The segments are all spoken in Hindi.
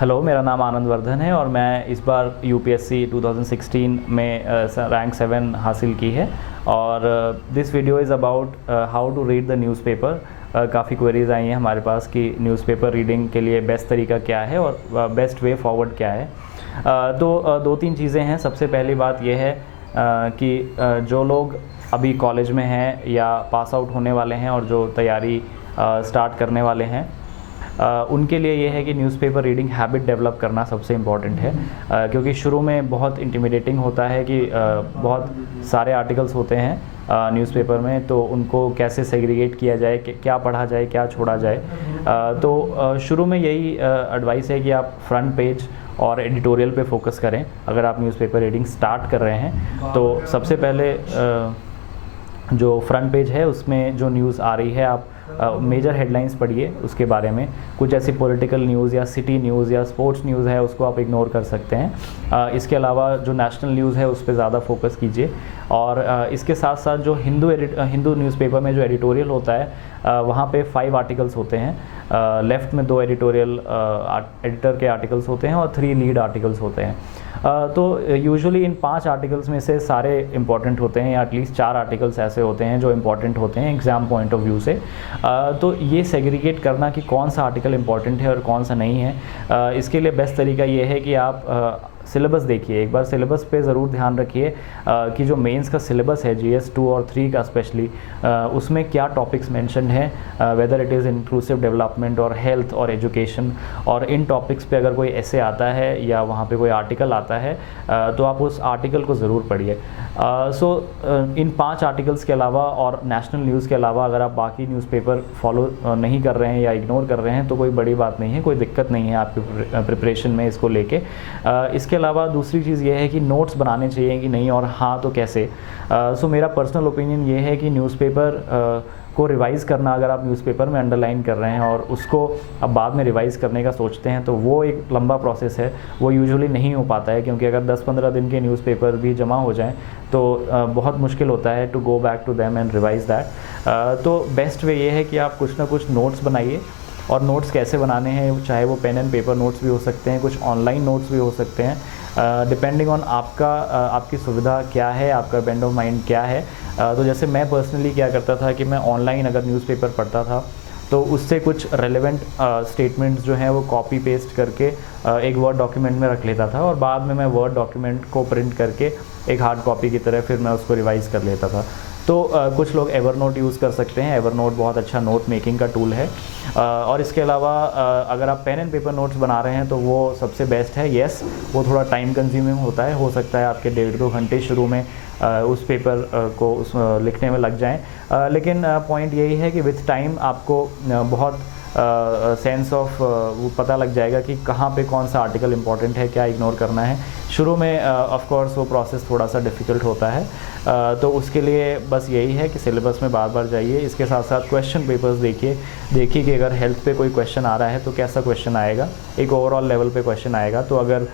हेलो, मेरा नाम आनंद वर्धन है और मैं इस बार यूपीएससी 2016 में रैंक 7 हासिल की है। और this video is about how to read the newspaper. काफ़ी क्वेरीज आई हैं हमारे पास कि न्यूज़पेपर रीडिंग के लिए बेस्ट तरीका क्या है और बेस्ट वे फॉरवर्ड क्या है। तो दो तीन चीज़ें हैं। सबसे पहली बात यह है कि जो लोग अभी कॉलेज में हैं या पास आउट होने वाले हैं और जो तैयारी स्टार्ट करने वाले हैं, उनके लिए ये है कि न्यूज़पेपर रीडिंग हैबिट डेवलप करना सबसे इम्पॉर्टेंट है। क्योंकि शुरू में बहुत इंटिमिडेटिंग होता है कि बहुत सारे आर्टिकल्स होते हैं न्यूज़पेपर में, तो उनको कैसे सेग्रीगेट किया जाए, क्या पढ़ा जाए, क्या छोड़ा जाए। तो शुरू में यही एडवाइस है कि आप फ्रंट पेज और एडिटोरियल पे फोकस करें। अगर आप न्यूज़पेपर रीडिंग स्टार्ट कर रहे हैं तो सबसे पहले जो फ्रंट पेज है उसमें जो न्यूज़ आ रही है, आप मेजर हेडलाइंस पढ़िए उसके बारे में। कुछ ऐसी पॉलिटिकल न्यूज़ या सिटी न्यूज़ या स्पोर्ट्स न्यूज़ है उसको आप इग्नोर कर सकते हैं। इसके अलावा जो नेशनल न्यूज़ है उस पर ज़्यादा फोकस कीजिए। और इसके साथ साथ जो हिंदू न्यूज़पेपर में जो एडिटोरियल होता है वहाँ पे 5 आर्टिकल्स होते हैं। लेफ़्ट में 2 एडिटोरियल एडिटर के आर्टिकल्स होते हैं और 3 लीड आर्टिकल्स होते हैं। तो यूजुअली इन 5 आर्टिकल्स में से सारे इम्पॉर्टेंट होते हैं या एटलीस्ट 4 आर्टिकल्स ऐसे होते हैं जो इम्पॉर्टेंट होते हैं एग्ज़ाम पॉइंट ऑफ व्यू से। तो ये सेग्रीगेट करना कि कौन सा आर्टिकल इम्पॉर्टेंट है और कौन सा नहीं है, इसके लिए बेस्ट तरीका ये है कि आप सिलेबस देखिए। एक बार सिलेबस पे ज़रूर ध्यान रखिए कि जो मेंस का सिलेबस है GS 2 और 3 का स्पेशली, उसमें क्या टॉपिक्स मेंशन्ड हैं, whether it is inclusive development और हेल्थ और एजुकेशन। और इन टॉपिक्स पे अगर कोई ऐसे आता है या वहाँ पे कोई आर्टिकल आता है तो आप उस आर्टिकल को ज़रूर पढ़िए। इन 5 आर्टिकल्स के अलावा और नेशनल न्यूज़ के अलावा अगर आप बाकी न्यूज़पेपर फॉलो नहीं कर रहे हैं या इग्नोर कर रहे हैं तो कोई बड़ी बात नहीं है, कोई दिक्कत नहीं है आपकी प्रिपरेशन में इसको लेके। इसके अलावा दूसरी चीज़ ये है कि नोट्स बनाने चाहिए कि नहीं, और हाँ तो कैसे। मेरा पर्सनल ओपिनियन ये है कि न्यूज़पेपर को रिवाइज़ करना, अगर आप न्यूज़पेपर में अंडरलाइन कर रहे हैं और उसको अब बाद में रिवाइज़ करने का सोचते हैं तो वो एक लंबा प्रोसेस है, वो यूजुअली नहीं हो पाता है। क्योंकि अगर 10-15 दिन के न्यूज़पेपर भी जमा हो जाएं तो बहुत मुश्किल होता है to go back to them and revise that. तो बेस्ट वे ये है कि आप कुछ ना कुछ नोट्स बनाइए। और नोट्स कैसे बनाने हैं, चाहे वो पेन एंड पेपर नोट्स भी हो सकते हैं, कुछ ऑनलाइन नोट्स भी हो सकते हैं, डिपेंडिंग ऑन आपकी सुविधा क्या है, आपका बेंड ऑफ माइंड क्या है। तो जैसे मैं पर्सनली क्या करता था कि मैं ऑनलाइन अगर न्यूज़पेपर पढ़ता था तो उससे कुछ रेलेवेंट स्टेटमेंट्स जो हैं वो कॉपी पेस्ट करके एक वर्ड डॉक्यूमेंट में रख लेता था, और बाद में मैं वर्ड डॉक्यूमेंट को प्रिंट करके एक हार्ड कॉपी की तरह फिर मैं उसको रिवाइज़ कर लेता था। तो कुछ लोग एवरनोट यूज़ कर सकते हैं। एवरनोट बहुत अच्छा नोट मेकिंग का टूल है। और इसके अलावा अगर आप पेन एंड पेपर नोट्स बना रहे हैं तो वो सबसे बेस्ट है। येस, वो थोड़ा टाइम कंज्यूमिंग होता है, हो सकता है आपके 1.5-2 घंटे शुरू में उस पेपर को लिखने में लग जाएं, लेकिन पॉइंट यही है कि विथ टाइम आपको बहुत सेंस ऑफ वो पता लग जाएगा कि कहाँ पे कौन सा आर्टिकल इम्पॉर्टेंट है, क्या इग्नोर करना है। शुरू में ऑफ कोर्स वो प्रोसेस थोड़ा सा डिफ़िकल्ट होता है, तो उसके लिए बस यही है कि सिलेबस में बार बार जाइए। इसके साथ साथ क्वेश्चन पेपर्स देखिए कि अगर हेल्थ पे कोई क्वेश्चन आ रहा है तो कैसा क्वेश्चन आएगा, एक ओवरऑल लेवल पे क्वेश्चन आएगा। तो अगर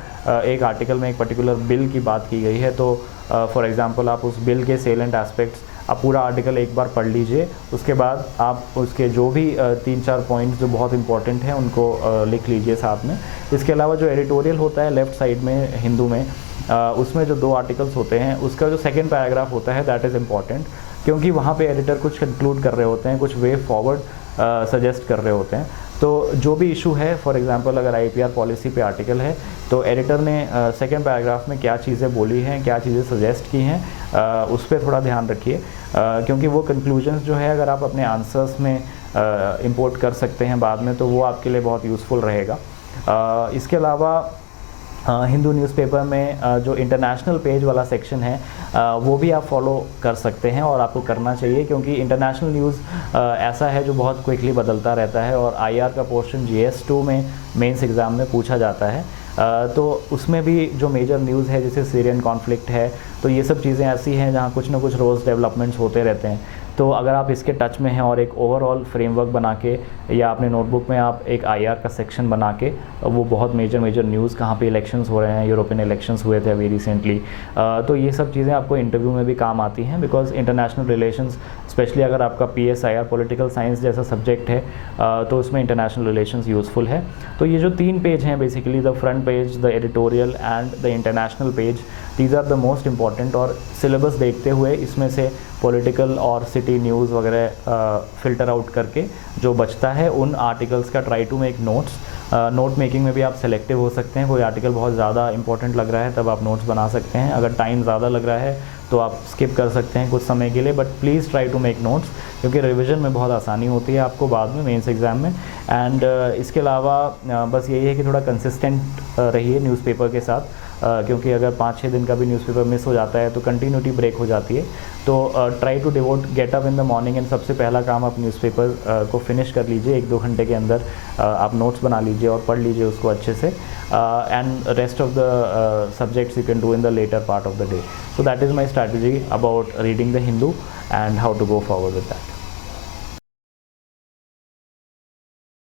एक आर्टिकल में एक पर्टिकुलर बिल की बात की गई है तो फॉर एग्ज़ाम्पल आप उस बिल के सेलेंट एस्पेक्ट्स आप पूरा आर्टिकल एक बार पढ़ लीजिए। उसके बाद आप उसके जो भी 3-4 पॉइंट्स जो बहुत इंपॉर्टेंट हैं उनको लिख लीजिए साथ में। इसके अलावा जो एडिटोरियल होता है लेफ़्ट साइड में हिंदू में, उसमें जो 2 आर्टिकल्स होते हैं उसका जो सेकंड पैराग्राफ होता है दैट इज़ इम्पॉर्टेंट, क्योंकि वहाँ पे एडिटर कुछ कंक्लूड कर रहे होते हैं, कुछ वे फॉरवर्ड सजेस्ट कर रहे होते हैं। तो जो भी इशू है, फॉर एग्जांपल अगर IPR पॉलिसी पे आर्टिकल है तो एडिटर ने सेकंड पैराग्राफ में क्या चीज़ें बोली हैं, क्या चीज़ें सजेस्ट की हैं, उस पर थोड़ा ध्यान रखिए। क्योंकि वो कंक्लूजन्स जो है अगर आप अपने आंसर्स में इंपोर्ट कर सकते हैं बाद में तो वो आपके लिए बहुत यूज़फुल रहेगा। इसके अलावा हिंदू न्यूज़पेपर में जो इंटरनेशनल पेज वाला सेक्शन है वो भी आप फॉलो कर सकते हैं और आपको करना चाहिए, क्योंकि इंटरनेशनल न्यूज़ ऐसा है जो बहुत क्विकली बदलता रहता है और IR का पोर्शन GS 2 में मेंस एग्ज़ाम में पूछा जाता है। तो उसमें भी जो मेजर न्यूज़ है जैसे सीरियन कॉन्फ्लिक्ट है, तो ये सब चीज़ें ऐसी हैं जहाँ कुछ ना कुछ रोज़ डेवलपमेंट्स होते रहते हैं। तो अगर आप इसके टच में हैं और एक ओवरऑल फ्रेमवर्क बना के या अपने नोटबुक में आप एक IR का सेक्शन बना के, वो बहुत मेजर न्यूज़ कहाँ पे इलेक्शंस हो रहे हैं, यूरोपियन इलेक्शंस हुए थे अभी रिसेंटली, तो ये सब चीज़ें आपको इंटरव्यू में भी काम आती हैं, बिकॉज इंटरनेशनल रिलेशंस, स्पेशली अगर आपका PSIR पॉलिटिकल साइंस जैसा सब्जेक्ट है तो उसमें इंटरनेशनल रिलेशंस यूज़फुल है। तो ये जो 3 पेज हैं basically, the front page, the editorial and the international page, these are the most important. और सिलेबस देखते हुए इसमें से पॉलिटिकल और सिटी न्यूज़ वगैरह फ़िल्टर आउट करके जो बचता है उन आर्टिकल्स का try to make notes. Note making में भी आप सेलेक्टिव हो सकते हैं, कोई आर्टिकल बहुत ज़्यादा इंपॉर्टेंट लग रहा है तब आप नोट्स बना सकते हैं, अगर टाइम ज़्यादा लग रहा है तो आप स्किप कर सकते हैं कुछ समय के लिए, but please try to make notes, क्योंकि रिवीजन में बहुत आसानी होती है आपको बाद में मेंस एग्ज़ाम में। एंड इसके अलावा बस यही है कि थोड़ा कंसिस्टेंट रहिए न्यूज़पेपर के साथ, क्योंकि अगर 5-6 दिन का भी न्यूज़पेपर मिस हो जाता है तो कंटिन्यूटी ब्रेक हो जाती है। तो try to devote, get up in the morning and सबसे पहला काम आप न्यूज़पेपर को फिनिश कर लीजिए, 1-2 घंटे के अंदर आप नोट्स बना लीजिए और पढ़ लीजिए उसको अच्छे से, and rest of the subjects you can do in the latter part of the day. So that is my strategy about reading the Hindu and how to go forward with that.